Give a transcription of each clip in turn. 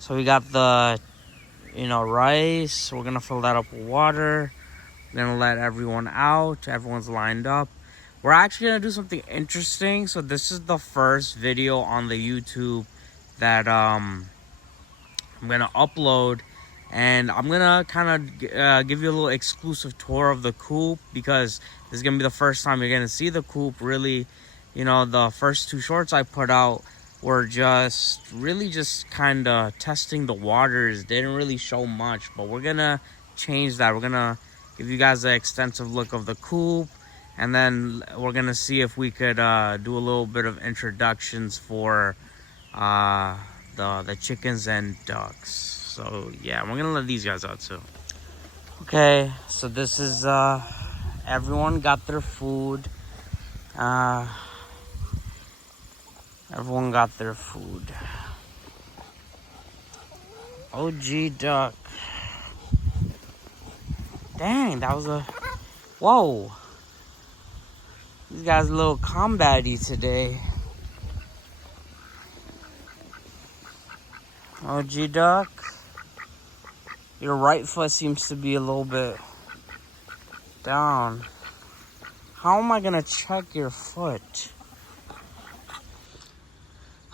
So we got the, rice. We're gonna fill that up with water. We're gonna let everyone out. Everyone's lined up. We're actually gonna do something interesting. So this is the first video on the YouTube that I'm gonna upload, and I'm gonna kind of give you a little exclusive tour of the coop, because this is gonna be the first time you're gonna see the coop. Really, the first two shorts I put out were just kind of testing the waters. They didn't really show much, but we're gonna change that. We're gonna give you guys an extensive look of the coop, and then we're gonna see if we could do a little bit of introductions for the chickens and ducks. So yeah, we're gonna let these guys out too. Okay, so this is everyone got their food. Everyone got their food. OG duck. Dang, that was a... Whoa. These guys a little combat-y today. OG duck. Your right foot seems to be a little bit down. How am I gonna check your foot?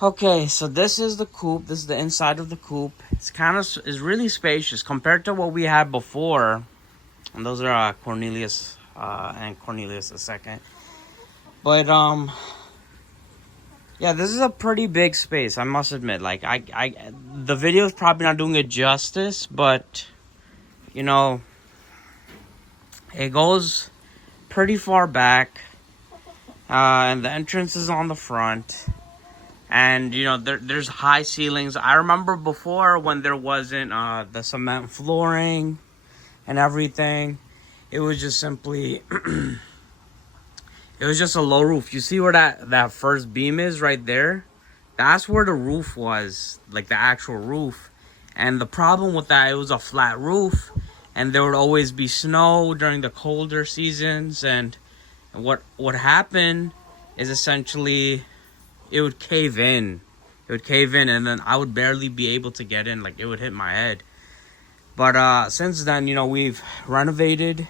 Okay, so this is the coop. This is the inside of the coop. It's is really spacious compared to what we had before. And those are Cornelius and Cornelius II. But yeah, this is a pretty big space, I must admit. Like the video is probably not doing it justice, but it goes pretty far back, and the entrance is on the front. And there's high ceilings. I remember before, when there wasn't the cement flooring and everything, it was just simply it was just a low roof. You see where that first beam is right there? That's where the roof was, like the actual roof. And the problem with that, it was a flat roof, and there would always be snow during the colder seasons. And what happened is essentially it would cave in. It would cave in, and then I would barely be able to get in. Like, it would hit my head. But since then, we've renovated.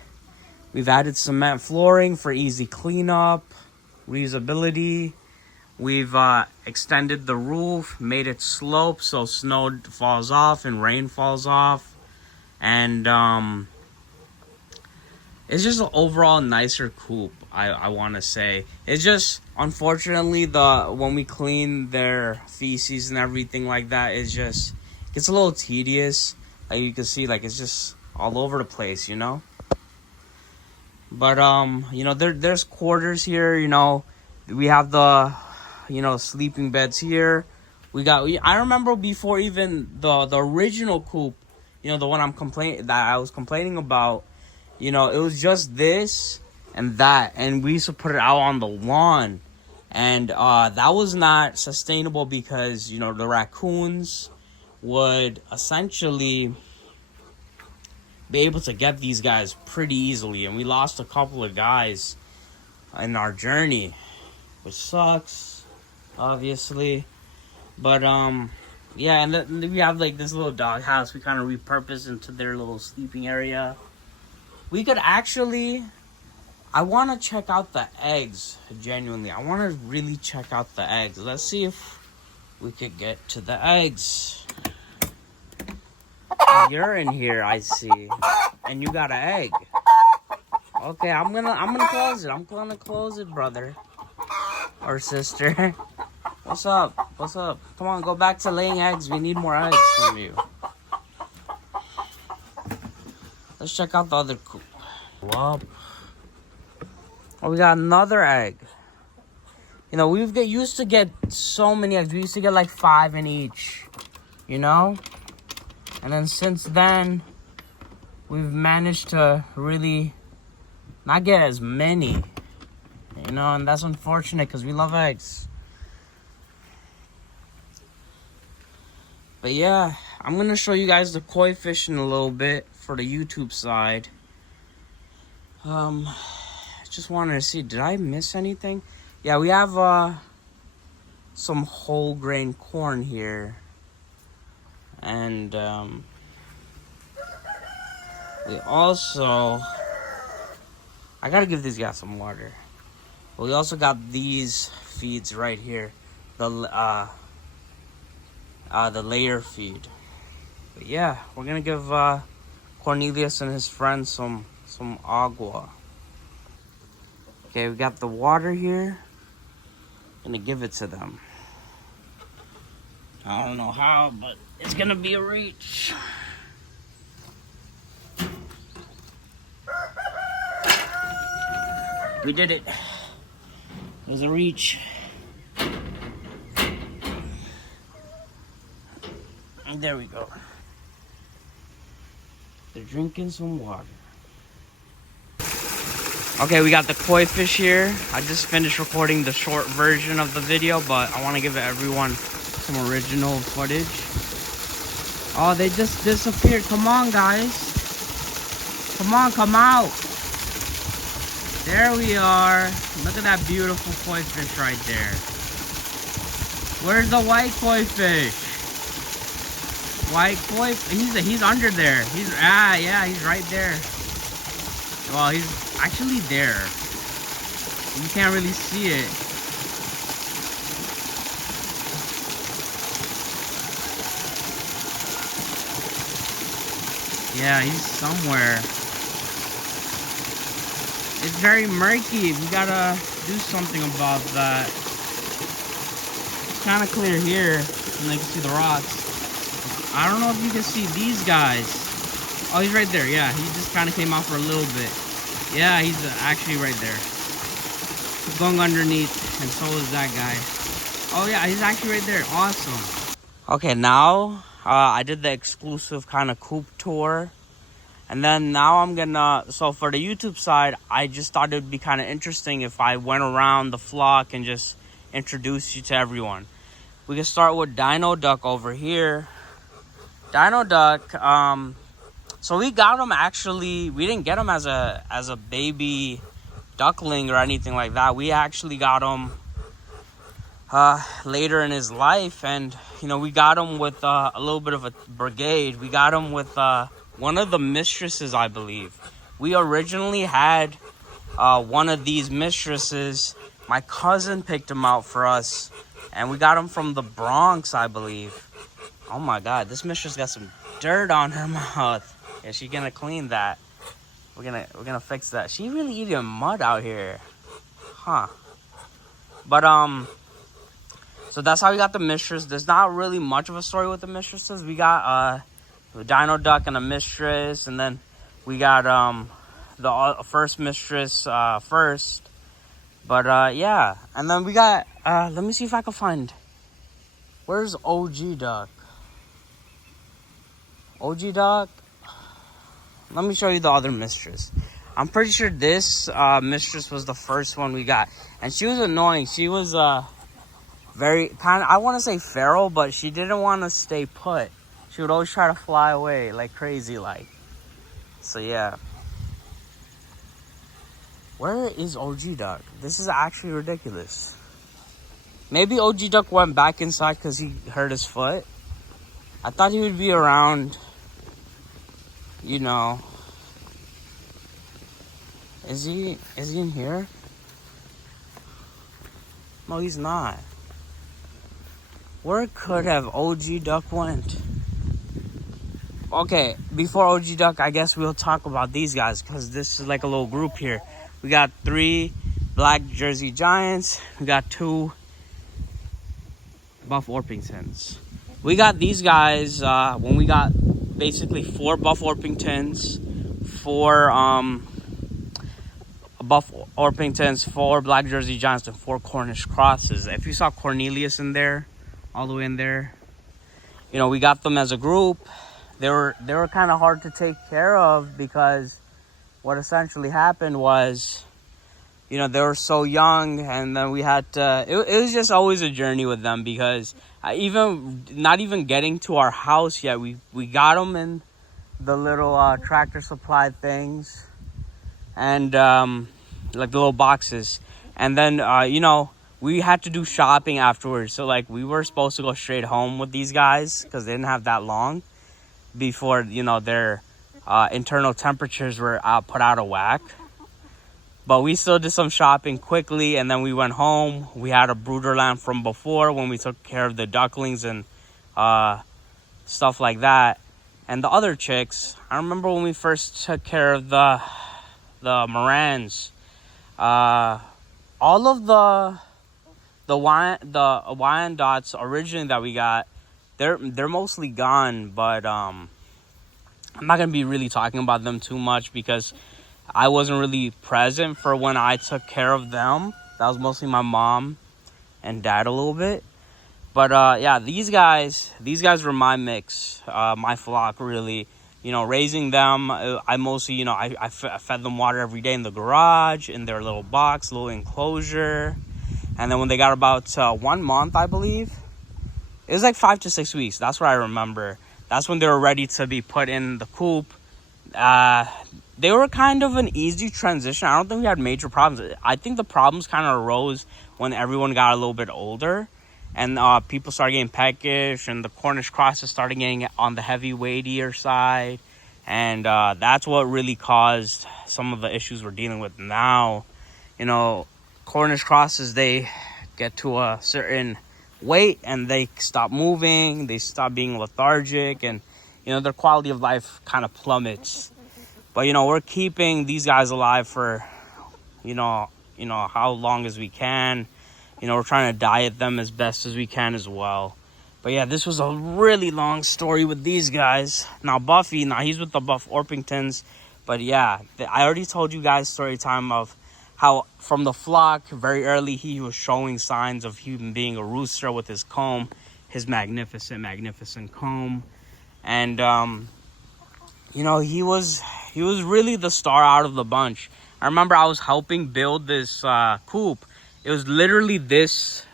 We've added cement flooring for easy cleanup, reusability. We've extended the roof, made it slope so snow falls off and rain falls off. And it's just an overall nicer coop, I want to say. It's just, unfortunately, when we clean their feces and everything like that, it gets a little tedious. Like you can see, like it's just all over the place, But there's quarters here. We have the sleeping beds here. I remember before even the original coop, the one I was complaining about. It was just this and that, and we used to put it out on the lawn, and that was not sustainable because the raccoons would essentially be able to get these guys pretty easily, and we lost a couple of guys in our journey, which sucks, obviously. But yeah, and then we have like this little dog house we kind of repurposed into their little sleeping area. We could actually, I want to check out the eggs, genuinely. I want to really check out the eggs. Let's see if we could get to the eggs. You're in here, I see. And you got an egg. Okay, I'm gonna close it. I'm gonna close it, brother. Or sister. What's up? What's up? Come on, go back to laying eggs. We need more eggs from you. Let's check out the other coop. Whoop. Oh, we got another egg. We used to get so many eggs. We used to get like 5 in each. And then since then, we've managed to really not get as many. And that's unfortunate because we love eggs. But yeah, I'm going to show you guys the koi fish in a little bit for the YouTube side. Just wanted to see, did I miss anything? Yeah, we have some whole grain corn here. And we also, I gotta give these guys some water. We also got these feeds right here, the layer feed. But yeah, we're gonna give Cornelius and his friends some agua. Okay, we got the water here. Gonna give it to them. I don't know how, but it's gonna be a reach. We did it. It was a reach. And there we go. They're drinking some water. Okay, we got the koi fish here. I just finished recording the short version of the video, but I want to give everyone some original footage. Oh, they just disappeared. Come on, guys. Come on, come out. There we are. Look at that beautiful koi fish right there. Where's the white koi fish? White koi, he's under there. Yeah, he's right there. Well, he's actually there. You can't really see it. Yeah, he's somewhere. It's very murky. We gotta do something about that. It's kind of clear here, and you can see the rocks. I don't know if you can see these guys. Oh, he's right there. Yeah, he just kind of came out for a little bit. Yeah, he's actually right there. He's going underneath, and so is that guy. Oh yeah, he's actually right there. Awesome. Okay, now I did the exclusive kind of Coop tour. And then now I'm gonna, so for the YouTube side, I just thought it would be kind of interesting if I went around the flock and just introduced you to everyone. We can start with Dino Duck over here. Dino Duck, so we got him actually, we didn't get him as a baby duckling or anything like that. We actually got him later in his life, and you know, we got him with a little bit of a brigade. We got him with one of the mistresses, I believe. We originally had one of these mistresses. My cousin picked him out for us, and we got him from the Bronx, I believe. Oh my God, this mistress got some dirt on her mouth. Yeah, she's gonna clean that. We're gonna fix that. She really eating mud out here, huh? But so that's how we got the mistress. There's not really much of a story with the mistresses. We got the Dino Duck and a mistress, and then we got the first mistress first. But yeah, and then we got let me see if I can find, where's OG Duck? OG Duck. Let me show you the other mistress. I'm pretty sure this mistress was the first one we got, and she was annoying. She was very kind of, I want to say feral, but she didn't want to stay put. She would always try to fly away like crazy, like. So yeah. Where is OG Duck? This is actually ridiculous. Maybe OG Duck went back inside because he hurt his foot. I thought he would be around, you know. Is he in here? No, he's not. Where could have OG Duck went? Okay, before OG Duck, I guess we'll talk about these guys, because this is like a little group here. We got 3 black Jersey Giants. We got 2 Buff Orpingtons. We got these guys when we got basically 4 Buff Orpingtons, 4 Buff Orpingtons, 4 black Jersey Giants, and 4 Cornish crosses. If you saw Cornelius in there, all the way in there, you know, we got them as a group. They were kind of hard to take care of, because what essentially happened was, you know, they were so young, and then we had to, it was just always a journey with them, because not even getting to our house yet, we got them in the little Tractor Supply things, and like the little boxes. And then, you know, we had to do shopping afterwards. So like we were supposed to go straight home with these guys because they didn't have that long before, you know, their internal temperatures were put out of whack. But we still did some shopping quickly, and then we went home. We had a brooder lamb from before when we took care of the ducklings and stuff like that. And the other chicks, I remember when we first took care of the Morans. All of the Wyandottes originally that we got, they're mostly gone. But I'm not gonna be really talking about them too much because I wasn't really present for when I took care of them. That was mostly my mom and dad a little bit. But yeah, these guys were my mix, my flock, really. You know, raising them, I mostly, you know, I fed them water every day in the garage, in their little box, little enclosure. And then when they got about 1 month, I believe, it was like 5 to 6 weeks. That's what I remember. That's when they were ready to be put in the coop. They were kind of an easy transition. I don't think we had major problems. I think the problems kind of arose when everyone got a little bit older and people started getting peckish and the Cornish crosses started getting on the heavy weightier side. And that's what really caused some of the issues we're dealing with now. You know, Cornish crosses, they get to a certain weight and they stop moving. They stop being lethargic and, you know, their quality of life kind of plummets. But, you know, we're keeping these guys alive for, you know, how long as we can. You know, we're trying to diet them as best as we can as well. But, yeah, this was a really long story with these guys. Now, Buffy, he's with the Buff Orpingtons. But, yeah, I already told you guys story time of how from the flock, very early, he was showing signs of him being a rooster with his comb. His magnificent comb. And, you know, he was really the star out of the bunch. I remember I was helping build this coop. It was literally this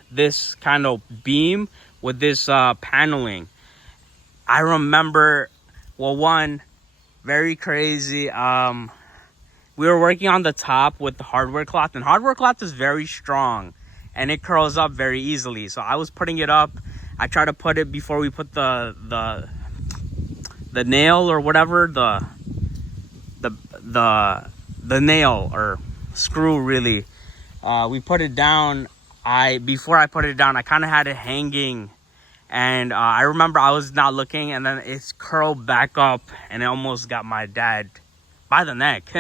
kind of beam with this paneling. I remember, well, one, very crazy. We were working on the top with the hardware cloth, and hardware cloth is very strong and it curls up very easily. So I was putting it up. I tried to put it before we put the nail or whatever, the nail or screw, really. We put it down. Before I put it down, I kind of had it hanging, and I remember I was not looking, and then it's curled back up, and it almost got my dad by the neck.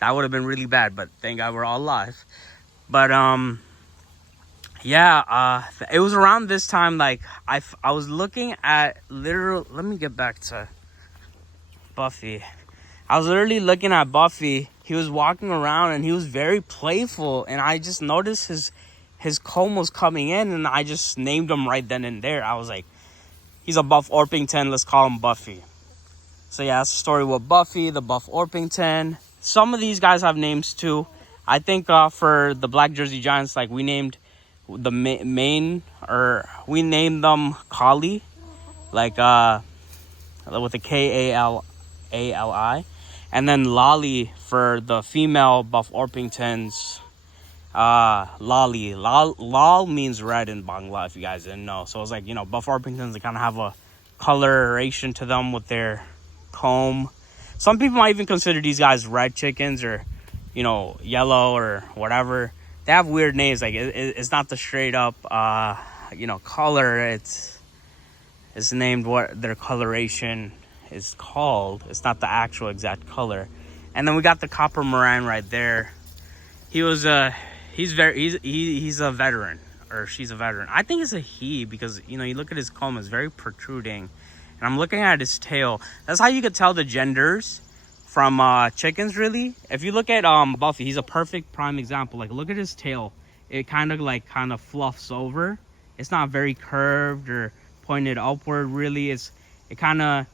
That would have been really bad, but thank God we're all alive. But yeah, it was around this time, like I was looking at let me get back to Buffy. I was literally looking at Buffy. He was walking around and he was very playful, and I just noticed his comb was coming in, and I just named him right then and there. I was like, he's a Buff Orpington, let's call him Buffy. So yeah, that's the story with Buffy, the Buff Orpington. Some of these guys have names too. I think for the Black Jersey Giants, like we named the we named them Collie, like with a Kali, and then Lolly for the female Buff Orpingtons. Lolly, lol means red in Bangla, if you guys didn't know. So it's like, you know, Buff Orpingtons, they kind of have a coloration to them with their comb. Some people might even consider these guys red chickens or, you know, yellow or whatever. They have weird names. Like it's not the straight up, you know, color. It's named what their coloration is called. It's not the actual exact color. And then we got the Copper Moran right there. He's a veteran, or she's a veteran. I think it's a he because, you know, you look at his comb, it's very protruding. And I'm looking at his tail. That's how you could tell the genders from chickens, really. If you look at Buffy, he's a perfect prime example. Like, look at his tail. It kind of fluffs over. It's not very curved or pointed upward, really. It kind of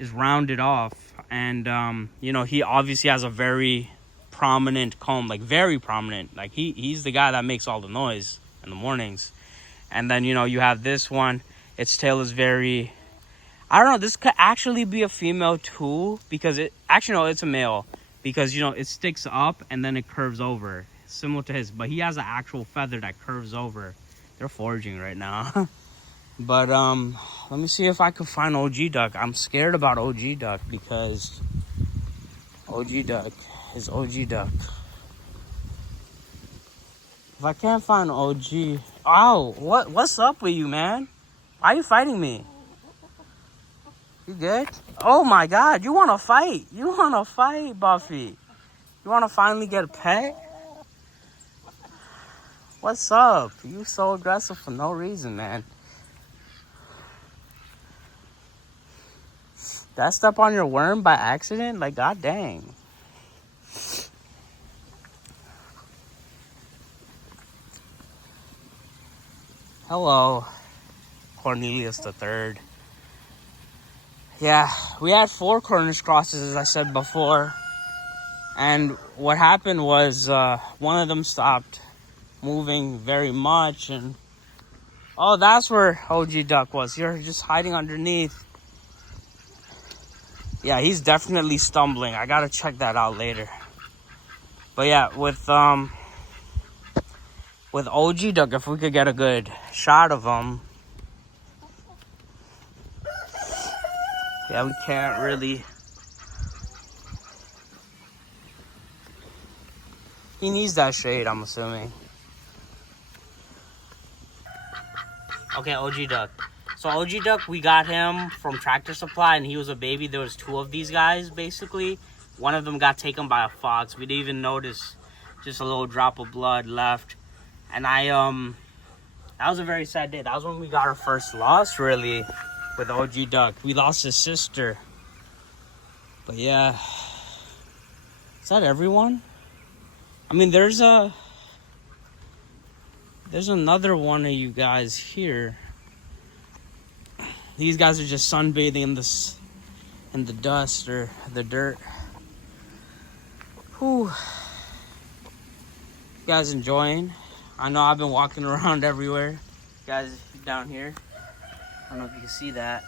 is rounded off. And, you know, he obviously has a very prominent comb, like very prominent. Like he's the guy that makes all the noise in the mornings. And then, you know, you have this one. Its tail is very, I don't know, this could actually be a female too, because it's a male, because, you know, it sticks up and then it curves over. similar to his, but he has an actual feather that curves over. They're foraging right now. But let me see if I can find OG Duck. I'm scared about OG Duck because OG Duck is OG Duck. If I can't find OG, oh, what's up with you, man? Why are you fighting me? You good? Oh my God, you want to fight? You want to fight, Buffy? You want to finally get a pet? What's up? You so aggressive for no reason, man. Did I step on your worm by accident? Like, god dang. Hello, Cornelius the Third. Yeah, we had 4 Cornish crosses, as I said before. And what happened was one of them stopped moving very much. And oh, that's where OG Duck was. You're just hiding underneath. Yeah, he's definitely stumbling. I gotta check that out later. But yeah, with OG Duck, if we could get a good shot of him. Yeah, we can't really. He needs that shade, I'm assuming. Okay, OG Duck. So OG Duck, we got him from Tractor Supply, and he was a baby. There was 2 of these guys, basically. One of them got taken by a fox. We didn't even notice. Just a little drop of blood left. And that was a very sad day. That was when we got our first loss, really, with OG Duck. We lost his sister. But yeah. Is that everyone? I mean, there's another one of you guys here. These guys are just sunbathing in the dust or the dirt. Whew. You guys enjoying? I know I've been walking around everywhere. You guys down here. I don't know if you can see that.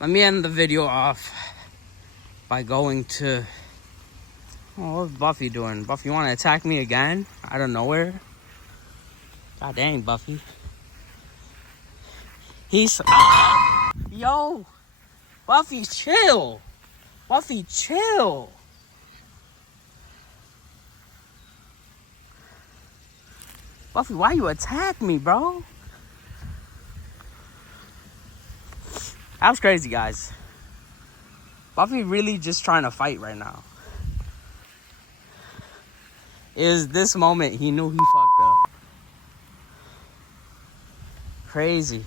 Let me end the video off by going to... Oh, what's Buffy doing? Buffy, you want to attack me again? Out of nowhere? God dang, Buffy. He's... Ah! Yo! Buffy, chill! Buffy, chill! Buffy, why you attack me, bro? That was crazy, guys. Buffy really just trying to fight right now. Is this moment he knew he fucked up. Crazy.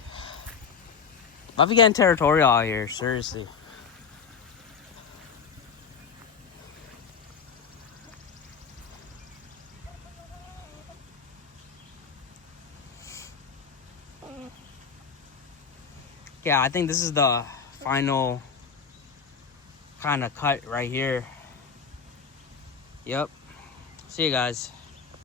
Buffy getting territorial out here, seriously. Yeah, I think this is the final kind of cut right here. Yep. See you guys.